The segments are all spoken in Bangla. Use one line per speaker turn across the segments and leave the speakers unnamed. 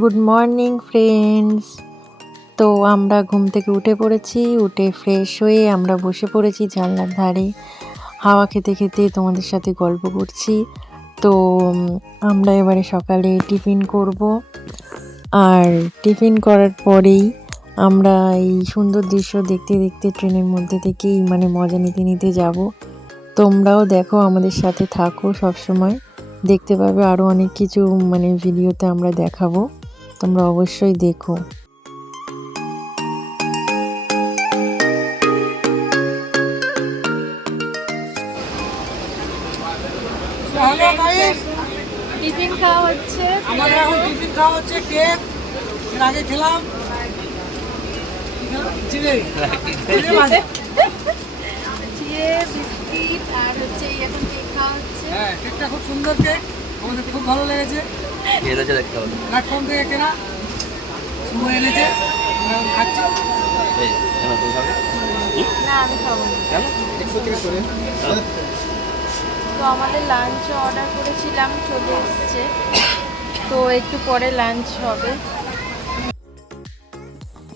গুড মর্নিং ফ্রেন্ডস তো আমরা ঘুম থেকে উঠে পড়েছি, উঠে ফ্রেশ হয়ে আমরা বসে পড়েছি জানলার ধারে। হাওয়া খেতে খেতে তোমাদের সাথে গল্প করছি। তো আমরা এবারে সকালে টিফিন করব। আর টিফিন করার পরেই আমরা এই সুন্দর দৃশ্য দেখতে দেখতে ট্রেনের মধ্যে থেকেই মানে মজা নিতে নিতে যাব। তোমরাও দেখো, আমাদের সাথে থাকো সব সময় দেখতে পাবে আরও অনেক কিছু মানে ভিডিওতে আমরা দেখাবো। তোমরা অবশ্যই দেখো।
হ্যালো
টিফিন খাওয়া হচ্ছে।
আমাদের এখন টিফিন খাওয়া হচ্ছে কেক এর আগে খেলাম। জিরে। জিরে ভাজা।
চিড়ে বিস্কিট আর হচ্ছে এখন কেক খাওয়া হচ্ছে।
হ্যাঁ কেকটা খুব সুন্দর কেক আমাদের খুব ভালো লেগেছে।
দেখতে হবে।
প্ল্যাটফর্ম থেকে কেনা শুভ এনেছে আমরা খাচ্ছি।
এই কেন তুই খাবে?
না আমি খাব
কেন?
তো আমাদের লাঞ্চ অর্ডার করেছিলাম চলে এসছে। তো একটু পরে লাঞ্চ হবে।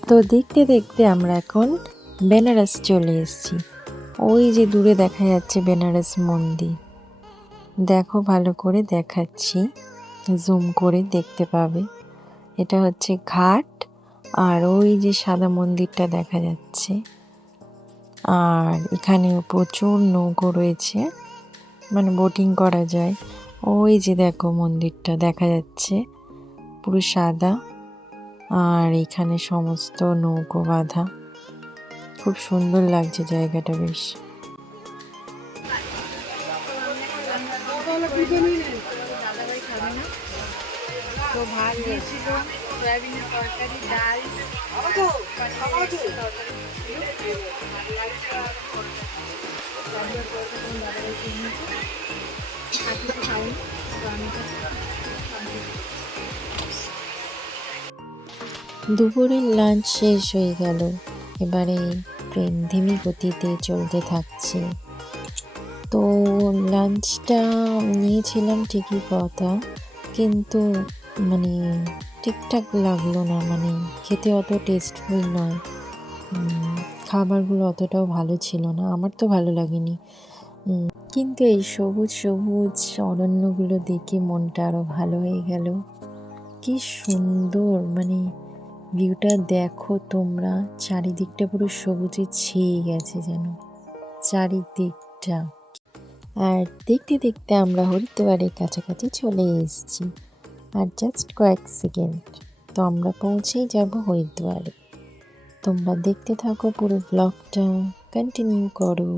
তো দেখতে দেখতে আমরা এখন বেনারস চলে এসেছি। ওই যে দূরে দেখা যাচ্ছে বেনারস মন্দির। দেখো ভালো করে দেখাচ্ছি। জুম করে দেখতে পাবে। এটা হচ্ছে ঘাট আর ওই যে সাদা মন্দিরটা দেখা যাচ্ছে। আর এখানে প্রচুর নৌকো রয়েছে। মানে বোটিং করা যায়। ওই যে দেখো মন্দিরটা দেখা যাচ্ছে। পুরো সাদা। আর এখানে সমস্ত নৌকো বাঁধা। খুব সুন্দর লাগছে জায়গাটা বেশ।
তো ভাত দিয়েছিল সয়াবিনের তরকারি ডাল
দুপুরের লাঞ্চ শেষ হয়ে গেল। এবারে ট্রেন ধিমি গতিতে চলতে থাকছে। তো লাঞ্চটা নিয়েছিলাম ঠিকই কথা কিন্তু মানে ঠিকঠাক লাগল না মানে খেতে অত টেস্টফুল নয়। খাবারগুলো অতটাও ভালো ছিল না, আমার তো ভালো লাগেনি। কিন্তু এই সবুজ সবুজ অরণ্যগুলো দেখে মনটা আরও ভালো হয়ে গেল। কি সুন্দর মানে ভিউটা দেখো তোমরা, চারিদিকটা পুরো সবুজে ছেয়ে গেছে যেন, চারিদিকটা। আর দেখতে দেখতে আমরা হরিদ্বারের কাছাকাছি চলে এসেছি। আর জাস্ট কয়েক সেকেন্ড। তো আমরা পৌঁছেই যাব হরিদ্বারে। তোমরা দেখতে থাকো পুরো ব্লগটা কন্টিনিউ করো।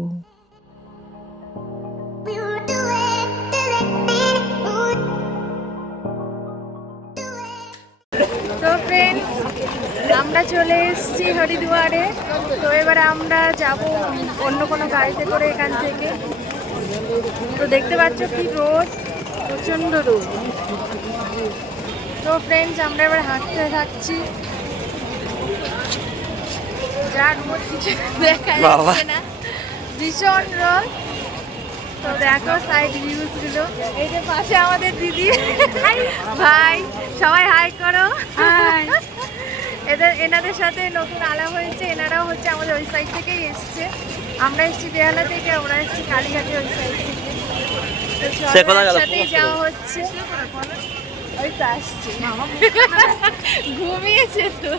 আমরা চলে এসেছি হরিদ্বারে। তো এবারে আমরা যাব অন্য কোনো গাড়িতে করে এখান থেকে। তো দেখতে পাচ্ছ কি রোদ প্রচণ্ড রোদ তো ফ্রেন্ডস আমরা এবার হাঁটতে থাকছি। যার রোদ কিছু দেখা যাচ্ছে না। ভীষণ রোদ। তো দেখো সাইড ভিউজগুলো। এই যে পাশে আমাদের দিদি। ভাই সবাই হাই করো। এদের এনাদের সাথে নতুন আলাপ হয়েছে। এনারাও হচ্ছে আমাদের ওই সাইড থেকেই এসছে। আমরা এসেছি বেহালা থেকে ওরা এসেছি কালীঘাটের ওই সাইড থেকে। যাওয়া হচ্ছে। ওই তো আসছে। ঘুমিয়েছে তো।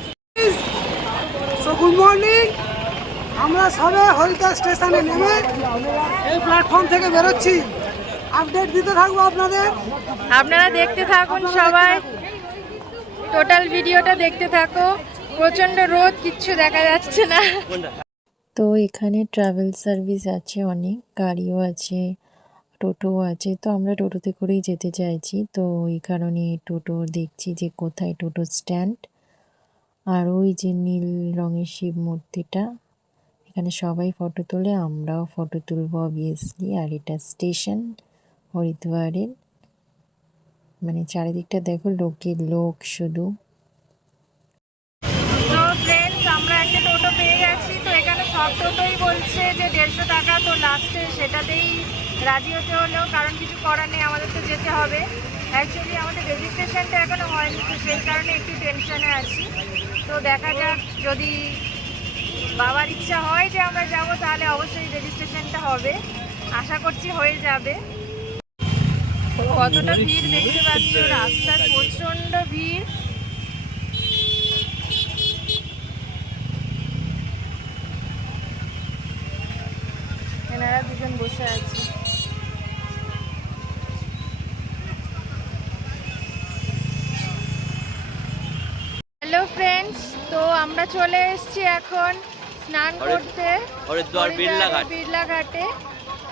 সো গুড মর্নিং আমরা সবে হরিদ্বার স্টেশনে নেমে এই প্ল্যাটফর্ম থেকে বেরোচ্ছি। আপডেট দিতে থাকব আপনাদের।
আপনারা দেখতে থাকুন সবাই। টোটাল ভিডিওটা দেখতে থাকো। প্রচণ্ড রোদ কিচ্ছু দেখা যাচ্ছে না।
তো এখানে ট্রাভেল সার্ভিস আছে অনেক গাড়িও আছে। টোটো আছে, তো আমরা টোটোতে করেই যেতে চাইছি। তো এই কারণে টোটো দেখছি যে কোথায় টোটো স্ট্যান্ড। আর ওই যে নীল রঙের শিব মূর্তিটা, এখানে সবাই ফটো তোলে, আমরাও ফটো তুলবো অবভিয়াসলি আর এটা স্টেশন, হরিদ্বারের। মানে চারিদিকটা দেখো লোকের লোক শুধু।
সব টোটোই বলছে যে দেড়শো টাকা, তো লাস্টে সেটাতেই রাজি হতে হলেও কারণ কিছু করার নেই আমাদের তো যেতে হবে। অ্যাকচুয়ালি আমাদের রেজিস্ট্রেশনটা এখনও হয়নি তো সেই কারণে একটু টেনশনে আছি। তো দেখা যাক যদি বাবার ইচ্ছা হয় যে আমরা যাব তাহলে অবশ্যই রেজিস্ট্রেশনটা হবে। আশা করছি হয়ে যাবে। কতটা ভিড় দেখতে পাচ্ছ রাস্তার প্রচণ্ড ভিড়। এনারা দুজন বসে আছে। আমরা চলে এসেছি এখন স্নান করতে
হরিদ্বার বিড়লা ঘাট।
বিড়লা ঘাটে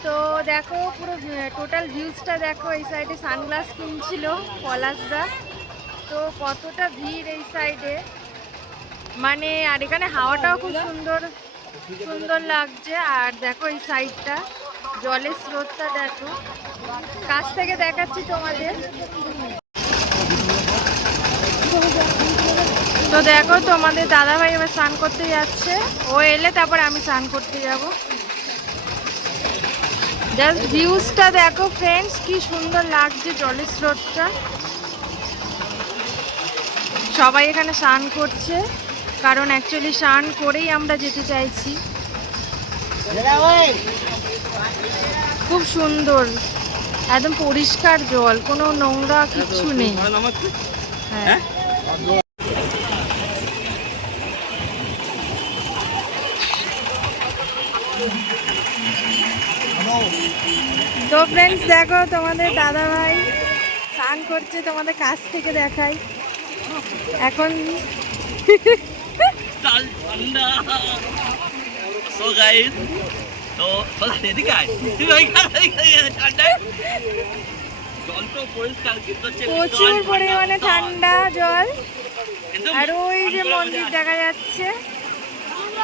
তো দেখো পুরো টোটাল ভিউজটা দেখো এই সাইডে সানগ্লাস কিনছিল পলাশদা। তো কতটা ভিড় এই সাইডে মানে আর এখানে হাওয়াটাও খুব সুন্দর সুন্দর লাগছে। আর দেখো এই সাইডটা জলের স্রোতটা দেখো। কাছ থেকে দেখাচ্ছি তোমাদের। তো দেখো তোমাদের দাদাভাই এবার স্নান করতে যাচ্ছে। ও এলে তারপর আমি স্নান করতে যাব। জাস্ট ভিউজটা দেখো ফ্রেন্ডস কি সুন্দর লাগছে জলের স্রোতটা। সবাই এখানে স্নান করছে কারণ অ্যাকচুয়ালি স্নান করেই আমরা যেতে চাইছি। খুব সুন্দর একদম পরিষ্কার জল কোনো নোংরা কিছু নেই। হ্যাঁ। তো ফ্রেন্ডস দেখো তোমাদের দাদা ভাই স্নান করছে তোমাদের কাছ থেকে দেখাই। এখন প্রচুর পরিমাণে ঠান্ডা জল। আর ওই যে মন্দির দেখা যাচ্ছে।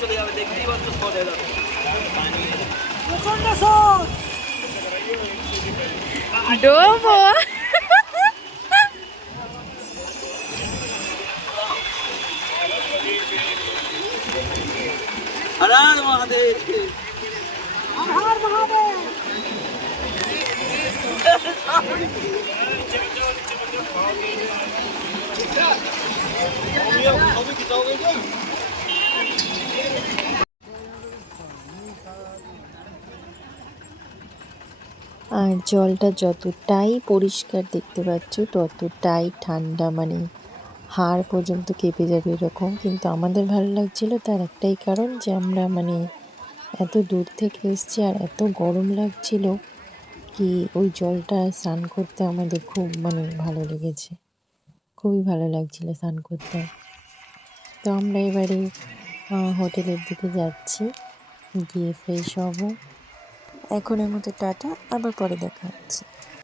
চলে যাবে দেখতেই পাচ্ছ স্রোত এলো
প্রচণ্ড
হর মহাদেব
আর জলটা যতটাই পরিষ্কার দেখতে পাচ্ছ, ততটাই ঠান্ডা মানে হাড় পর্যন্ত কেঁপে যাবে এরকম। কিন্তু আমাদের ভালো লাগছিল তার একটাই কারণ যে আমরা মানে এত দূর থেকে এসেছি আর এত গরম লাগছিল। কি ওই জলটা স্নান করতে আমাদের খুব মানে ভালো লেগেছে। খুবই ভালো লাগছিল স্নান করতে। তো আমরা এবারে হোটেলের দিকে যাচ্ছি, গিয়ে ফ্রেশ হব। এখনের মতো টাটা, আবার পরে দেখা হচ্ছে।